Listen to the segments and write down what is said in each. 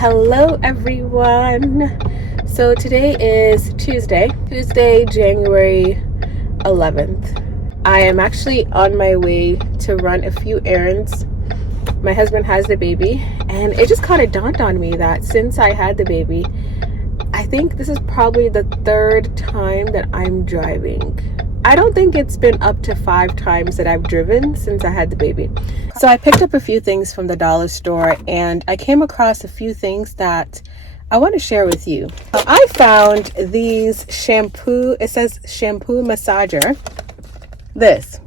Hello everyone. So today is Tuesday, January 11th. I am actually on my way to run a few errands. My husband has the baby, and it just kind of dawned on me that since I had the baby, I think this is probably the third time that I'm driving. I don't think it's been up to 5 times that I've driven since I had the baby. So I picked up a few things from the dollar store, and I came across a few things that I want to share with you. I found these shampoo, it says shampoo massager, this,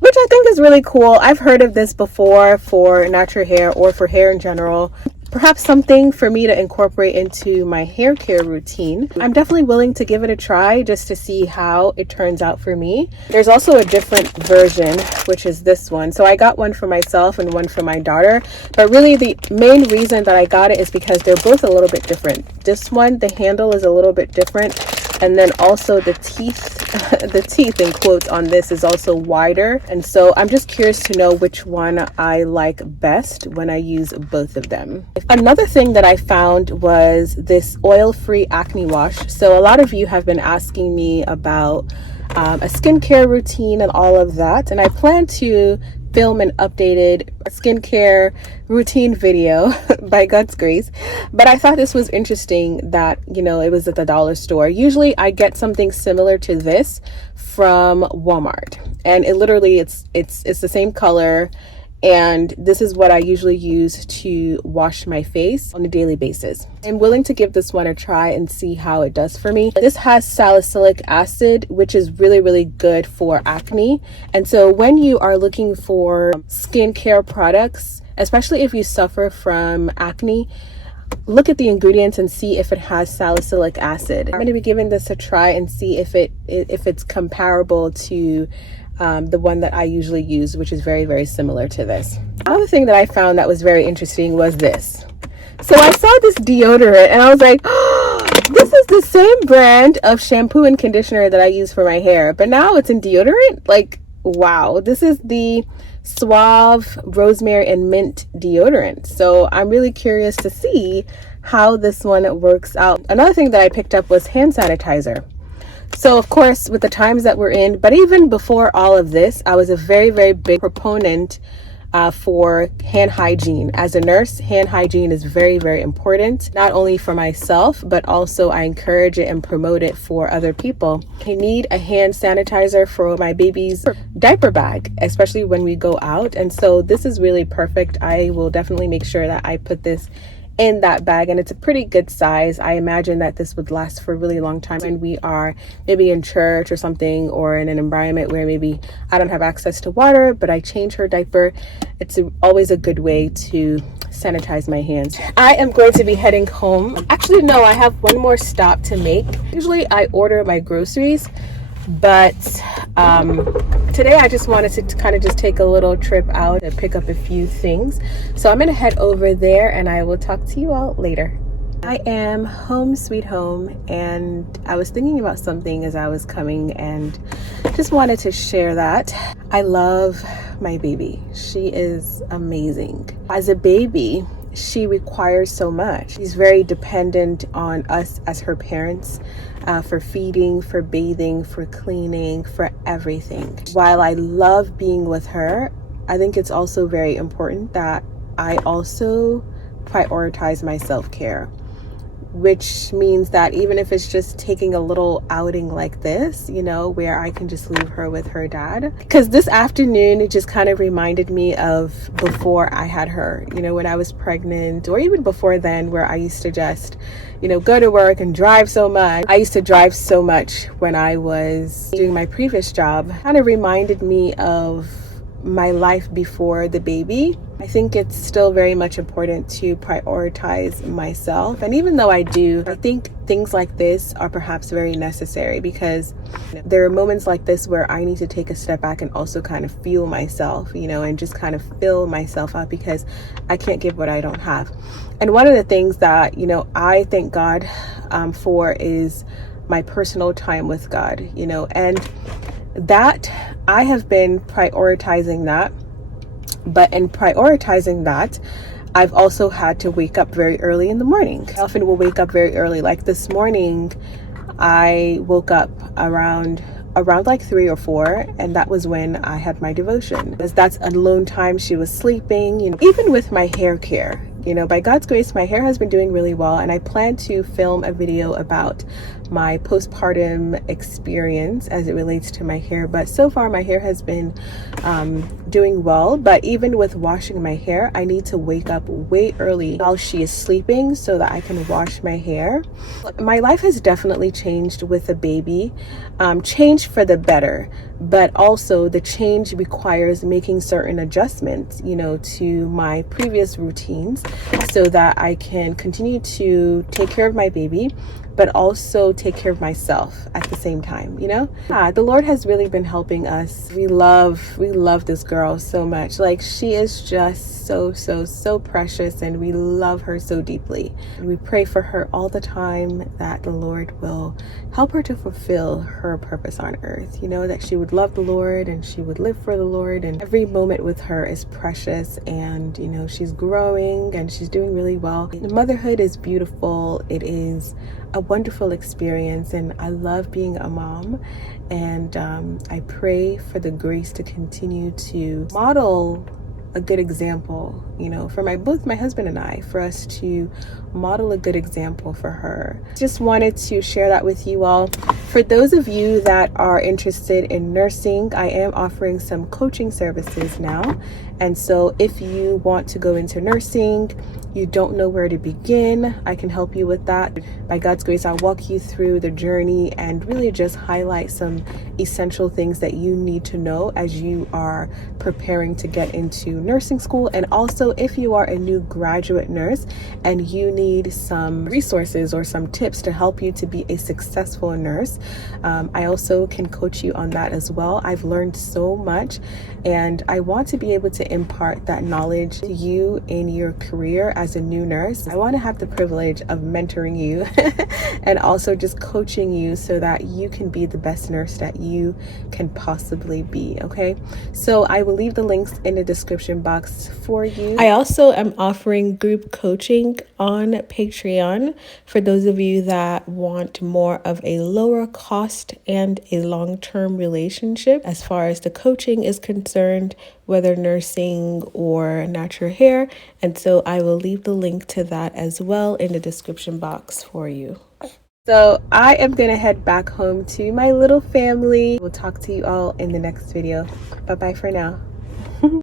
which I think is really cool. I've heard of this before for natural hair or for hair in general. Perhaps something for me to incorporate into my hair care routine. I'm definitely willing to give it a try just to see how it turns out for me. There's also a different version, which is this one. So I got one for myself and one for my daughter. But really the main reason that I got it is because they're both a little bit different. This one, the handle is a little bit different. And then also the teeth in quotes on this is also wider. And so I'm just curious to know which one I like best when I use both of them. Another thing that I found was this oil-free acne wash. So a lot of you have been asking me about a skincare routine and all of that. And I plan to film an updated skincare routine video by God's grace, but I thought this was interesting that, you know, it was at the dollar store. Usually I get something similar to this from Walmart, and it literally it's the same color, and this is what I usually use to wash my face on a daily basis. I'm willing to give this one a try and see how it does for me. This has salicylic acid, which is really good for acne. And so when you are looking for skincare products, especially if you suffer from acne, look at the ingredients and see if it has salicylic acid. I'm going to be giving this a try and see if it's comparable to the one that I usually use, which is very similar to this. Another thing that I found that was very interesting was this. So I saw this deodorant and I was like, oh, this is the same brand of shampoo and conditioner that I use for my hair, but now it's in deodorant. Like, wow, this is the Suave Rosemary and Mint deodorant. So I'm really curious to see how this one works out. Another thing that I picked up was hand sanitizer. So of course, with the times that we're in, but even before all of this, I was a very big proponent for hand hygiene. As a nurse, hand hygiene is very important, not only for myself, but also I encourage it and promote it for other people. I need a hand sanitizer for my baby's diaper bag, especially when we go out. And so this is really perfect. I will definitely make sure that I put this in that bag, and it's a pretty good size. I imagine that this would last for a really long time when we are maybe in church or something, or in an environment where maybe I don't have access to water, but I change her diaper. It's always a good way to sanitize my hands. I am going to be heading home. Actually, no, I have one more stop to make. Usually I order my groceries, but today I just wanted to kind of just take a little trip out and pick up a few things. So I'm gonna head over there and I will talk to you all later. I am home sweet home, and I was thinking about something as I was coming and just wanted to share that. I love my baby. She is amazing. As a baby, she requires so much. She's very dependent on us as her parents, for feeding, for bathing, for cleaning, for everything. While I love being with her, I think it's also very important that I also prioritize my self-care, which means that even if it's just taking a little outing like this, you know, where I can just leave her with her dad. Because this afternoon, it just kind of reminded me of before I had her, you know, when I was pregnant, or even before then, where I used to just, you know, go to work and drive so much. I used to drive so much when I was doing my previous job. Kind of reminded me of my life before the baby. I think it's still very much important to prioritize myself. And even though I do, I think things like this are perhaps very necessary, because there are moments like this where I need to take a step back and also kind of feel myself, you know, and just kind of fill myself up, because I can't give what I don't have. And one of the things that, you know, I thank God for is my personal time with God, you know, and that I have been prioritizing that. But in prioritizing that, I've also had to wake up very early in the morning. I often will wake up very early. Like this morning, I woke up around like 3 or 4, and that was when I had my devotion, because that's alone time. She was sleeping. Even with my hair care, by God's grace, my hair has been doing really well, and I plan to film a video about my postpartum experience as it relates to my hair. But so far my hair has been doing well. But even with washing my hair, I need to wake up way early while she is sleeping so that I can wash my hair. My life has definitely changed with a baby, changed for the better, but also the change requires making certain adjustments, to my previous routines so that I can continue to take care of my baby, but also take care of myself at the same time. The Lord has really been helping us. We love this girl so much. Like, she is just so precious, and we love her so deeply. And we pray for her all the time that the Lord will help her to fulfill her purpose on earth, that she would love the Lord and she would live for the Lord. And every moment with her is precious, and she's growing and she's doing really well. Motherhood is beautiful. It is a wonderful experience, and I love being a mom. And I pray for the grace to continue to model a good example, for both my husband and I, for us to model a good example for her. Just wanted to share that with you all. For those of you that are interested in nursing, I am offering some coaching services now. And so if you want to go into nursing, you don't know where to begin, I can help you with that. By God's grace, I'll walk you through the journey and really just highlight some essential things that you need to know as you are preparing to get into nursing school. And also, if you are a new graduate nurse and you need some resources or some tips to help you to be a successful nurse, I also can coach you on that as well. I've learned so much, and I want to be able to impart that knowledge to you in your career as a new nurse. I want to have the privilege of mentoring you and also just coaching you so that you can be the best nurse that you can possibly be. Okay, so I will leave the links in the description box for you. I also am offering group coaching on Patreon for those of you that want more of a lower cost and a long-term relationship as far as the coaching is concerned, whether nursing or natural hair. And so I will leave the link to that as well in the description box for you. So I am going to head back home to my little family. We'll talk to you all in the next video. Bye bye for now.